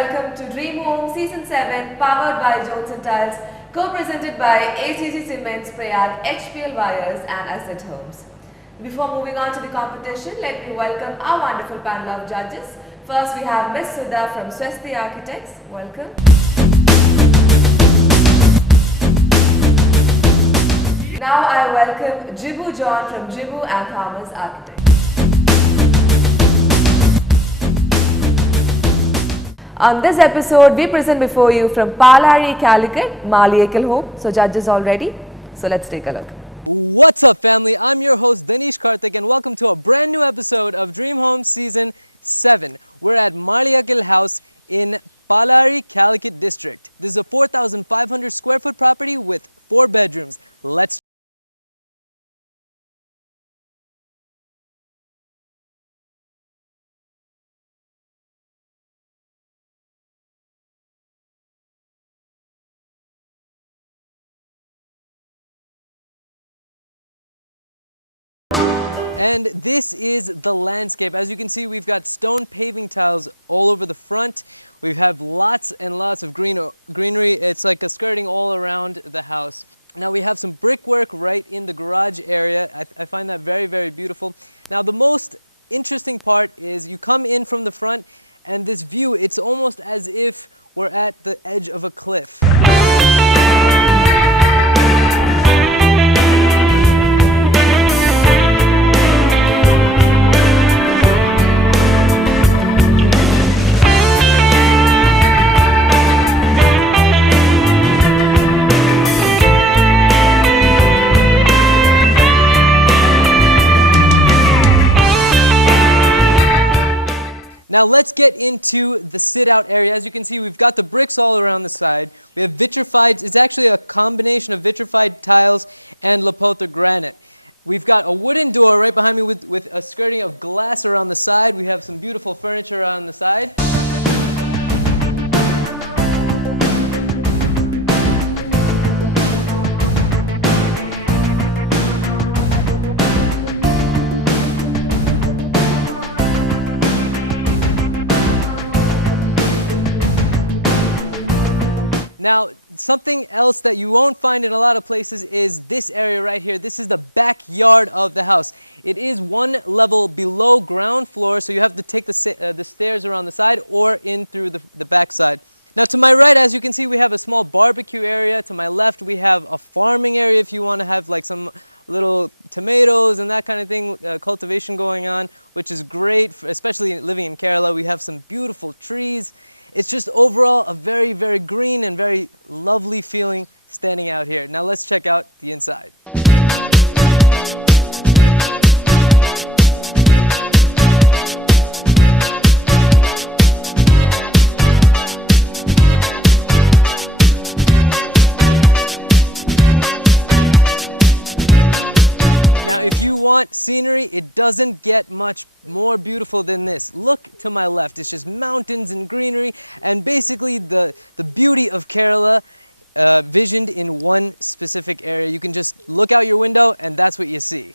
welcome to Dream Home Season 7 powered by Johnson Tiles, co-presented by ACC Cements, Prayag, HPL Wires and Asset Homes. Before moving on to the competition, let me welcome our wonderful panel of judges. First we have Ms. Sudha from Swasti Architects. Welcome. Now I welcome Jibu John from Jibu and Thomas Architects. On this episode, we present before you from Maleakkal, Maleakkal home. So judges all ready? So let's take a look. What's up, family? I'm your host Danish Karthik and welcome to a brand new episode of Dream Home Season 7. We're at Maleakkal House in Maleakkal district. This is a 4,500 square foot property with 4 bedrooms. Let's And this is the landscape. As you can see, we've got stone paving tiles all over the front. We have lots and lots of greenery. It's like a skirting all around the house. Now we have some brickwork right in the garage area. I find that very, very beautiful. Now the most interesting part is you come in from the front and this view, it's almost as if we're at the edge of a cliff. Now let's get into the sit-out area. As you can see, we've got the bricks all around the side. We have vitrified, it's actually a combination of vitrified tiles and Lapother granite. We've got a wooden door right behind me with a skirting of glass around the side. We have some beautiful furniture around the side. Now, something else that you won't find in a lot of places is this area right here. This is the backyard of the house. It is one level below ground floor, so you have to take the stairs around the side or in through the back side. Now, to my right, as you can see, we have a small barbecue area. To my left, we have a farming area if you want to have like some little tomatoes and that kind of thing, cultivation going on, which is great, especially living in Kerala. We have some beautiful trees. It's just overall a very, very green and very lovely feeling standing out here. Now let's check out the inside. Now, if you want scenery, it doesn't get much more beautiful than this. Look to my left, it's just mountains and greenery and basically the beauty of Kerala visioned in one specific area. You can just look out your window and that's what you see.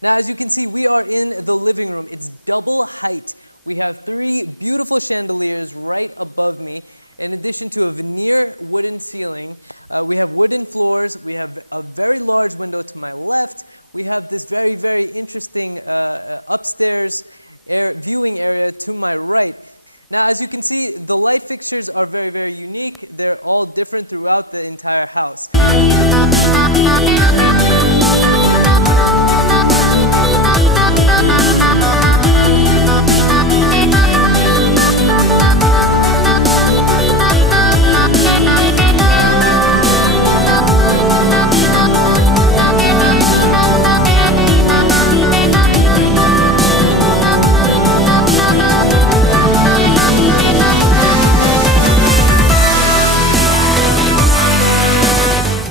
Now, as you can see, we are in the living room. It's double height. We have 3 beautiful chandeliers right above me. In addition to a veneer wooden ceiling, we have wooden floors. We have a very large window to my left. We have this very, very interesting upstairs viewing area to my right. Now, as you can see, the light fixtures are very, very unique. They're all different throughout the entire house.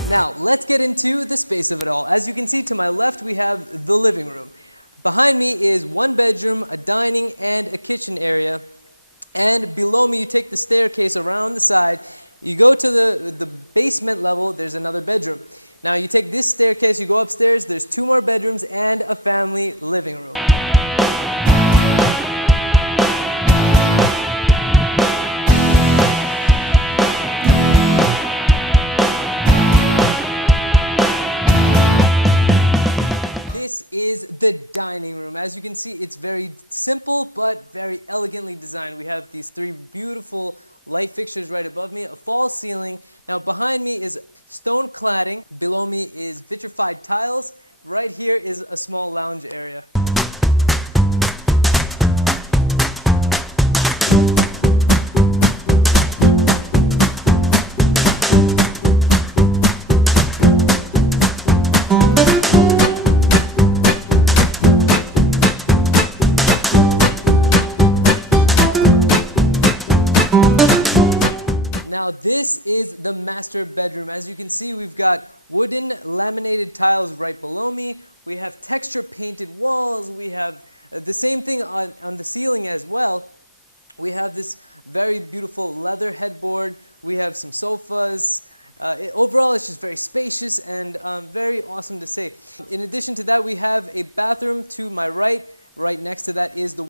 Now, let's get into the space of it all. As you can see, to my left, we have the living room. Behind me is one bedroom, a dining, and a kitchen area. And below me, you take the staircase around the side. You go to the basement level, there's another bedroom. Now, you take this staircase, you go upstairs, there's 2 more bedrooms and a family living room. This is the dining room. As you can see, it's very simple but very elegantly designed. We have these 3 beautiful light fixtures right above me, a false ceiling. Now behind me is stone cladding. Below me is vitrified tiles. Right here is a small lounge area. Now this is the master bedroom. As you can see, we've got wooden laminated tiles right below me. We have texture painted walls. We have the same thing on the ceiling as well. We have this very beautiful leather headboard. We have some sofas. Overall, it's just very spacious and very awesome to see. In addition to that, we have a bathroom to my right. Right next to that is the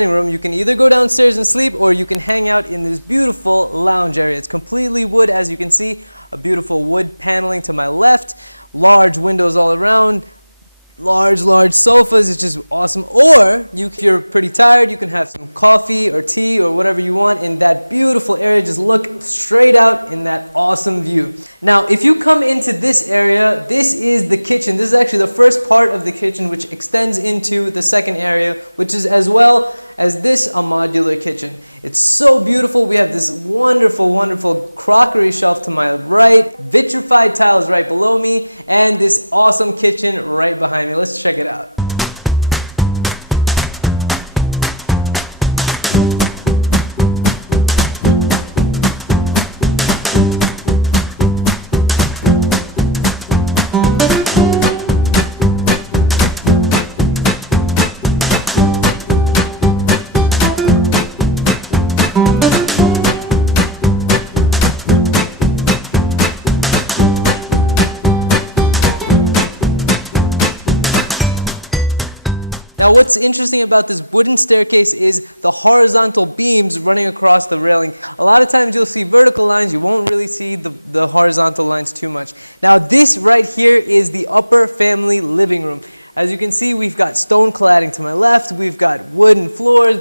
room. You can either go downstairs and sleep, or you can hang out in this beautiful lounge area. It's completely wood, as you can see, a beautiful wood paneling to my left, large windows all around, large sofas. It's just awesome. Or if you're pretty tired, you can have some coffee or tea or whatever you want in that beautiful area. Just look straight out in that awesome view. Now, if you come into this area, this is the kitchen. This is actually the first part of the kitchen, which extends into the second area, which is as well as this a modular kitchen. It's so beautiful. We have this wonderful crockery shelf to my right, vitrified tiles right below me, and this awesome kitchen right behind me. Let's check it out. Now, what's interesting about this wooden staircase is the horizontal beams running across the railing. A lot of times you'll see vertical lines, you won't really see the horizontal lines too much. Now, this right here is the upper family living room. As you can see, we've got stone cladding to my left, we've got wooden floors.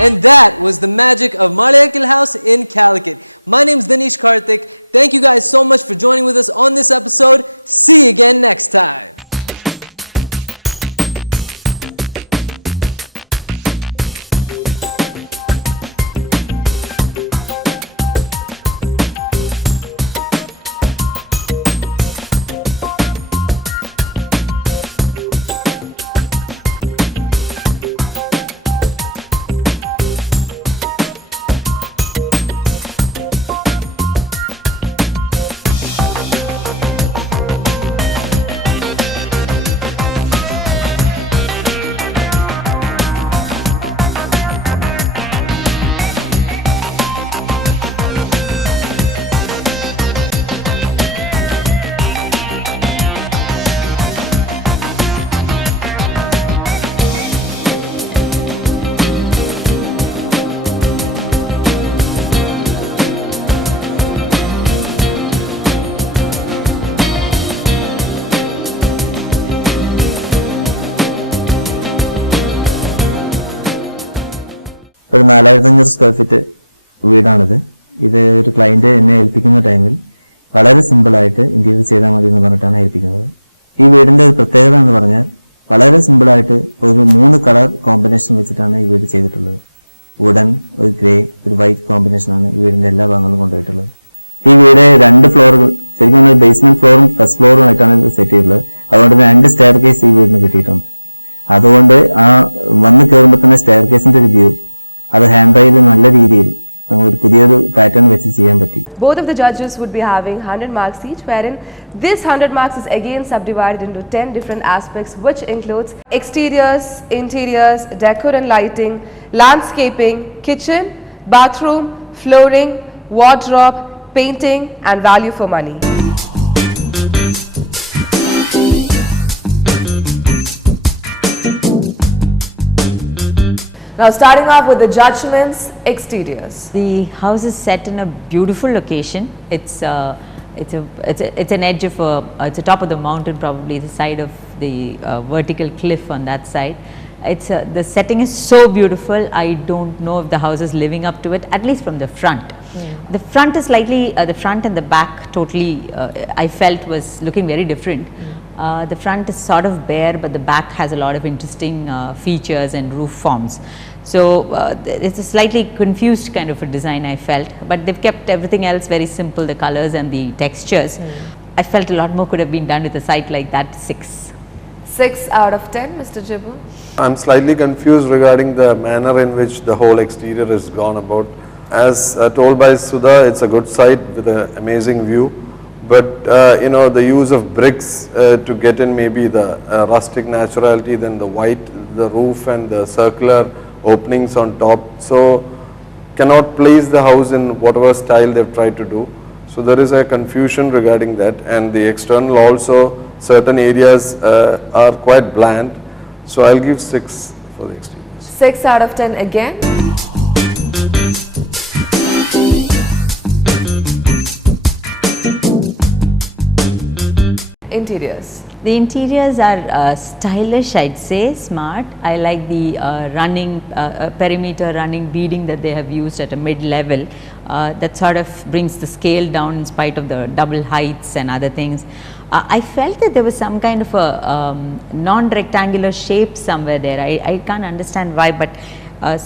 And that was the magic of Maleakkal House in Calicut. My name is Danish Karthik. Thank you guys so much for joining with us on this episode. See you again next time. ഒരു 4500 square feet വീടാണിത്. ഇത് ഒരു client എന്നെ ഏൽപ്പിക്കുന്ന ടൈമിൽ വളരെ സിമ്പിളായിട്ട് interior ചെയ്താൽ മതി എന്ന് പറഞ്ഞിട്ടാണ് ഏൽപ്പിക്കുന്നത്. ഈ വീടിന്റെ ഒരു പ്രത്യേകത എന്ന് പറഞ്ഞാൽ വളരെ സിമ്പിളായിട്ട് ഒരു 3 കളർ കോമ്പിനേഷൻ വെച്ചിട്ടാണ് ഈ വീട് ചെയ്തിട്ടുള്ളത്. വുഡൻ, ഒരു ഗ്രേ, ഒരു വൈറ്റ് കോമ്പിനേഷനാണ് ഈ വീടിന്റെ എല്ലാ ഭാഗങ്ങളും കൊണ്ടുപോയിട്ടുള്ളത്. ഈ വീട് 2 ഫ്ലോറുകൾ, ശരിക്കും പറഞ്ഞാൽ ബേസ്മെന്റ് ഫ്ലോറും ഫസ്റ്റ് ഫ്ലോറും ആയിട്ടാണ് ഇത് സെറ്റ് ചെയ്തിട്ടുള്ളത്. അതുകൊണ്ട് 2 സ്റ്റെയർ കേസ് ഈ വീടിന് കിട്ടിയിട്ടുണ്ട്. അതുകൊണ്ട് ആ വന്ന് കയറുമ്പോൾ തന്നെ സ്റ്റെയർ കേസിന്റെ ഒരു വ്യൂ, അത് ഹാൻഡ് റൈൽ നല്ല രീതിയിൽ ഒരു പുതിയൊരു പാറ്റേൺ വെച്ച് ചെയ്യാൻ പറ്റി. Both of the judges would be having 100 marks each, wherein this 100 marks is again subdivided into 10 different aspects, which includes exteriors, interiors, decor and lighting, landscaping, kitchen, bathroom, flooring, wardrobe, painting and value for money. Now starting off with the judgments, exteriors. The house is set in a beautiful location. It's an edge of it's a top of the mountain, probably the side of the vertical cliff on that side. The setting is so beautiful. I don't know if the house is living up to it, at least from the front. The front is slightly, the front and the back totally I felt was looking very different. The front is sort of bare, but the back has a lot of interesting features and roof forms. So it's a slightly confused kind of a design I felt, but they've kept everything else very simple, the colors and the textures. I felt a lot more could have been done with a site like that. 6 out of 10, Mr. Jibu. I'm slightly confused regarding the manner in which the whole exterior is gone about. As told by Sudha, it's a good site with an amazing view. But the use of bricks to get in maybe the rustic naturality, then the white, the roof and the circular openings on top, so cannot place the house in whatever style they've tried to do. So there is a confusion regarding that, and the external also, certain areas are quite bland, so I'll give 6 for the exteriors. 6 out of 10 again. Interiors. The interiors are stylish, I'd say, smart. I like the running perimeter running beading that they have used at a mid-level. That sort of brings the scale down in spite of the double heights and other things. I felt that there was some kind of a non-rectangular shape somewhere there. I can't understand why, but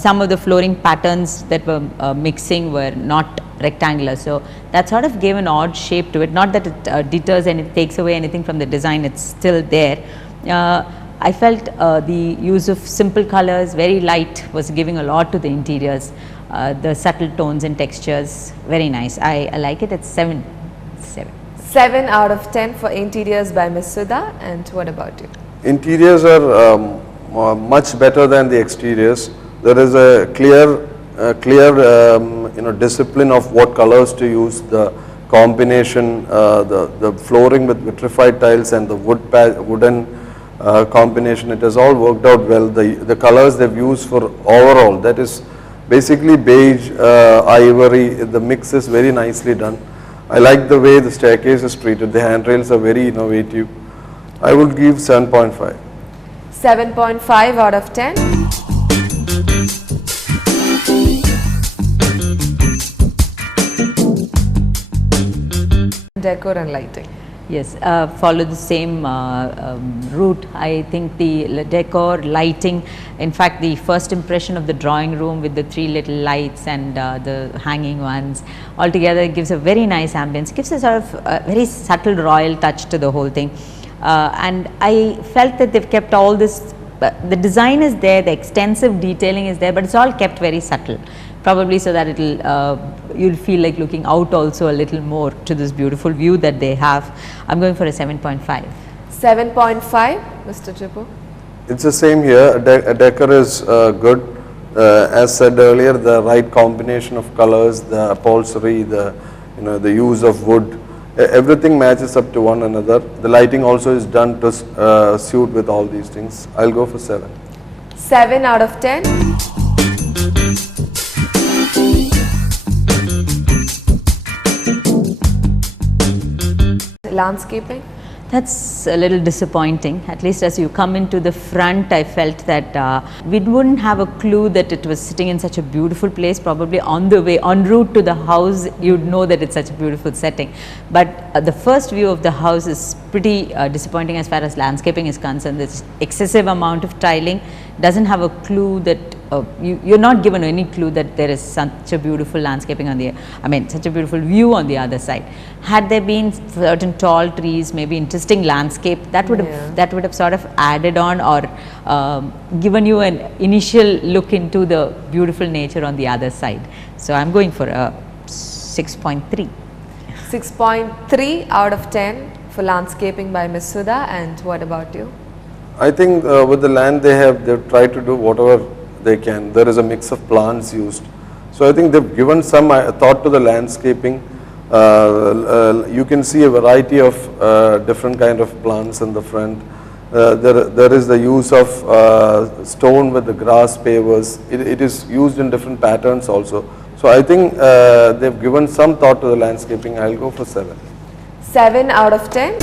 some of the flooring patterns that were mixing were not rectangular, so that sort of gave an odd shape to it. Not that it deters and it takes away anything from the design, it's still there. I felt the use of simple colors, very light, was giving a lot to the interiors. The subtle tones and textures, very nice. I like it. It's 7 out of 10 for interiors by Ms. Sudha. And what about you? Interiors are much better than the exteriors. There is a clear discipline of what colors to use, the combination, the flooring with vitrified tiles and the wooden combination. It has all worked out well. The colors they've used for overall, that is basically beige, ivory, the mix is very nicely done. I like the way the staircase is treated. The handrails are very innovative. I would give 7.5. 7.5 out of 10. Decor and lighting. Yes, follow the same route. I think the decor, lighting, in fact the first impression of the drawing room with the 3 little lights and the hanging ones, altogether gives a very nice ambience, gives a sort of very subtle royal touch to the whole thing. And I felt that they've kept all this, the design is there, the extensive detailing is there, but it's all kept very subtle, probably so that you'll feel like looking out also a little more to this beautiful view that they have. I'm going for a 7.5. 7.5, Mr. Jibu. It's the same here. Decor is good. As said earlier, the right combination of colors, the upholstery, the use of wood, everything matches up to one another. The lighting also is done to suit with all these things. I'll go for 7. 7 out of 10. Landscaping. That's a little disappointing. At least as you come into the front, I felt that we wouldn't have a clue that it was sitting in such a beautiful place. Probably on the way, en route to the house, you'd know that it's such a beautiful setting. But the first view of the house is pretty disappointing as far as landscaping is concerned. There's excessive amount of tiling, doesn't have a clue that you're not given any clue that there is such a beautiful landscaping on the, such a beautiful view on the other side. Had there been certain tall trees, maybe interesting landscape, that would have sort of added on or given you an initial look into the beautiful nature on the other side. So I'm going for a 6.3. 6.3 out of 10 for landscaping by Ms. Sudha. And what about you? I think with the land they've tried to do whatever they can. There is a mix of plants used. So I think they've given some thought to the landscaping. You can see a variety of different kind of plants in the front. There is the use of stone with the grass pavers. It is used in different patterns also. So I think they've given some thought to the landscaping. I'll go for 7. 7 out of 10.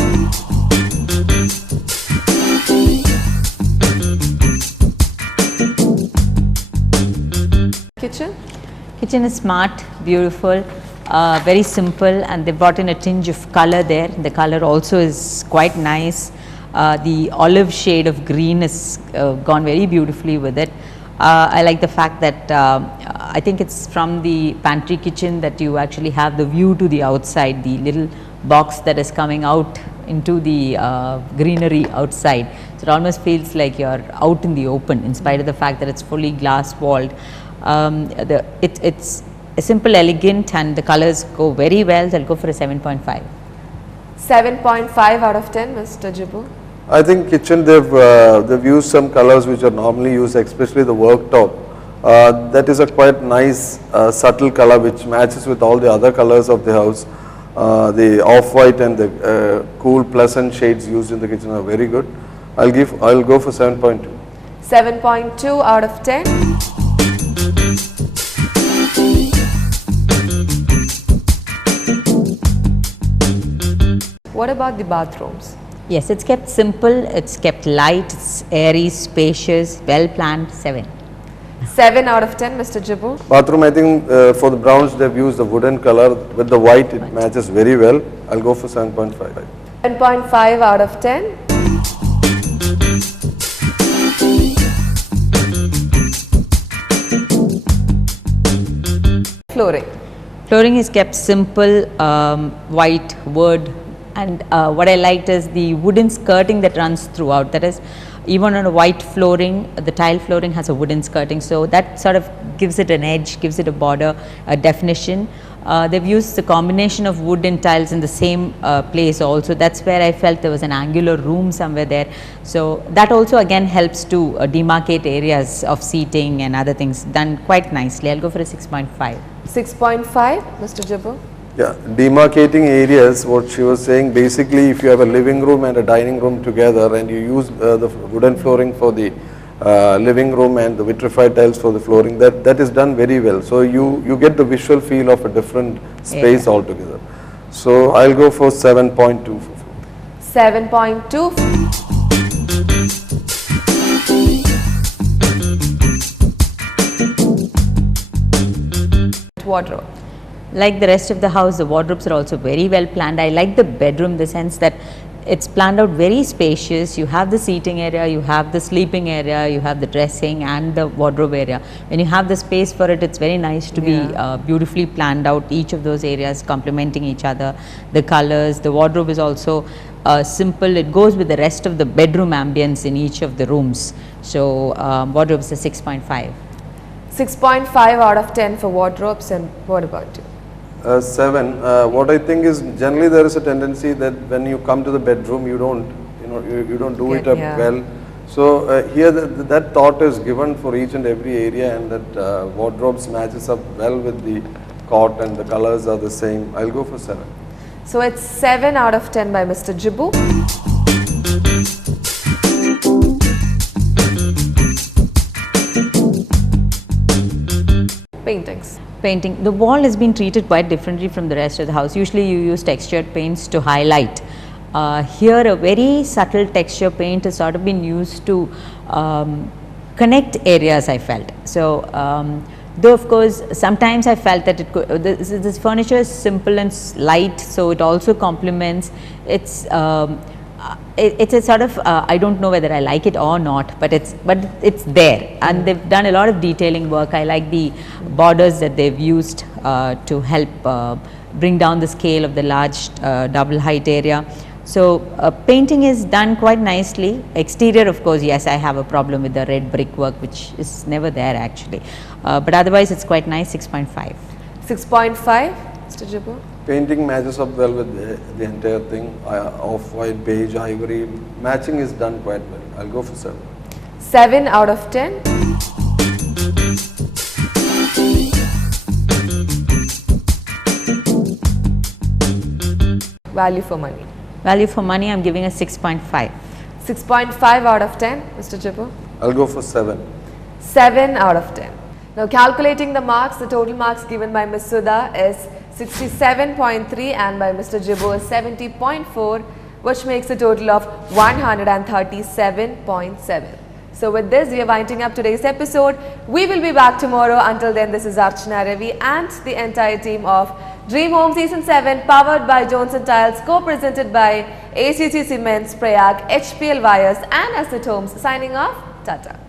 Kitchen? Kitchen is smart, beautiful, very simple, and they brought in a tinge of color there. The color also is quite nice. The olive shade of green has gone very beautifully with it. I like the fact that I think it's from the pantry kitchen that you actually have the view to the outside, the little box that is coming out into the greenery outside. So it almost feels like you're out in the open in spite of the fact that it's fully glass walled. It's a simple, elegant, and the colors go very well. So I'll go for a 7.5. 7.5 out of 10, Mr. Jibu. I think kitchen they've used some colors which are normally used, especially the worktop. That is a quite nice subtle color which matches with all the other colors of the house. The off-white and the cool pleasant shades used in the kitchen are very good. I'll go for 7.2. 7.2 out of 10. What about the bathrooms? Yes, it's kept simple, it's kept light, it's airy, spacious, well planned. 7. 7 out of 10, Mr. Jibu. Bathroom, I think for the browns they've used the wooden color with the white. It matches very well. I'll go for 7.5. 7.5 out of 10. Flooring. Flooring is kept simple, white wood, and what I liked is the wooden skirting that runs throughout. That is, even on a white flooring, the tile flooring has a wooden skirting, so that sort of gives it an edge, gives it a border, a definition. They've used the combination of wood and tiles in the same place also. That's where I felt there was an angular room somewhere there. So that also again helps to demarcate areas of seating and other things, done quite nicely. I'll go for a 6.5. 6.5, Mr. Jibu. Yeah, demarcating areas, what she was saying, basically if you have a living room and a dining room together and you use the wooden flooring for the living room and the vitrified tiles for the flooring, that is done very well. So you get the visual feel of a different space altogether. So I'll go for 7.2. 7.2. Wardrobe. Like the rest of the house, the wardrobes are also very well planned. I like the bedroom in the sense that it's planned out very spacious. You have the seating area, you have the sleeping area, you have the dressing and the wardrobe area. When you have the space for it, it's very nice to be beautifully planned out, each of those areas complementing each other. The colors, the wardrobe is also simple. It goes with the rest of the bedroom ambience in each of the rooms. So wardrobe is a 6.5. 6.5 out of 10 for wardrobes. And what about you? 7. What I think is generally there is a tendency that when you come to the bedroom, you don't do it up well. So here that thought is given for each and every area, and that wardrobes matches up well with the cot and the colors are the same. I'll go for 7. So it's 7 out of 10 by Mr. Jibu. Paintings. Painting. The wall has been treated quite differently from the rest of the house. Usually you use textured paints to highlight Here a very subtle texture paint has sort of been used to connect areas, I felt. So, though of course sometimes I felt that it could, this furniture is simple and light, so it also complements. It's a sort of I don't know whether I like it or not, but it's there, and they've done a lot of detailing work. I like the borders that they've used to help bring down the scale of the large double height area. So painting is done quite nicely. Exterior, of course, yes, I have a problem with the red brickwork, which is never there actually, but otherwise it's quite nice. 6.5. 6.5, Mr. Jibbo? Painting matches up well with the entire thing. Off-white, beige, ivory. Matching is done quite well. I'll go for 7. 7 out of 10. Value for money. Value for money, I'm giving a 6.5. 6.5 out of 10, Mr. Jibbo? I'll go for 7. 7 out of 10. Now calculating the marks, the total marks given by Ms. Sudha is 67.3 and by Mr. Jibbo is 70.4, which makes a total of 137.7. So with this, we are winding up today's episode. We will be back tomorrow. Until then, this is Archana Ravi and the entire team of Dream Home Season 7, powered by Johnson Tiles, co-presented by ACC Cements, Prayag, HPL Wires and Asset Homes. Signing off, Tata.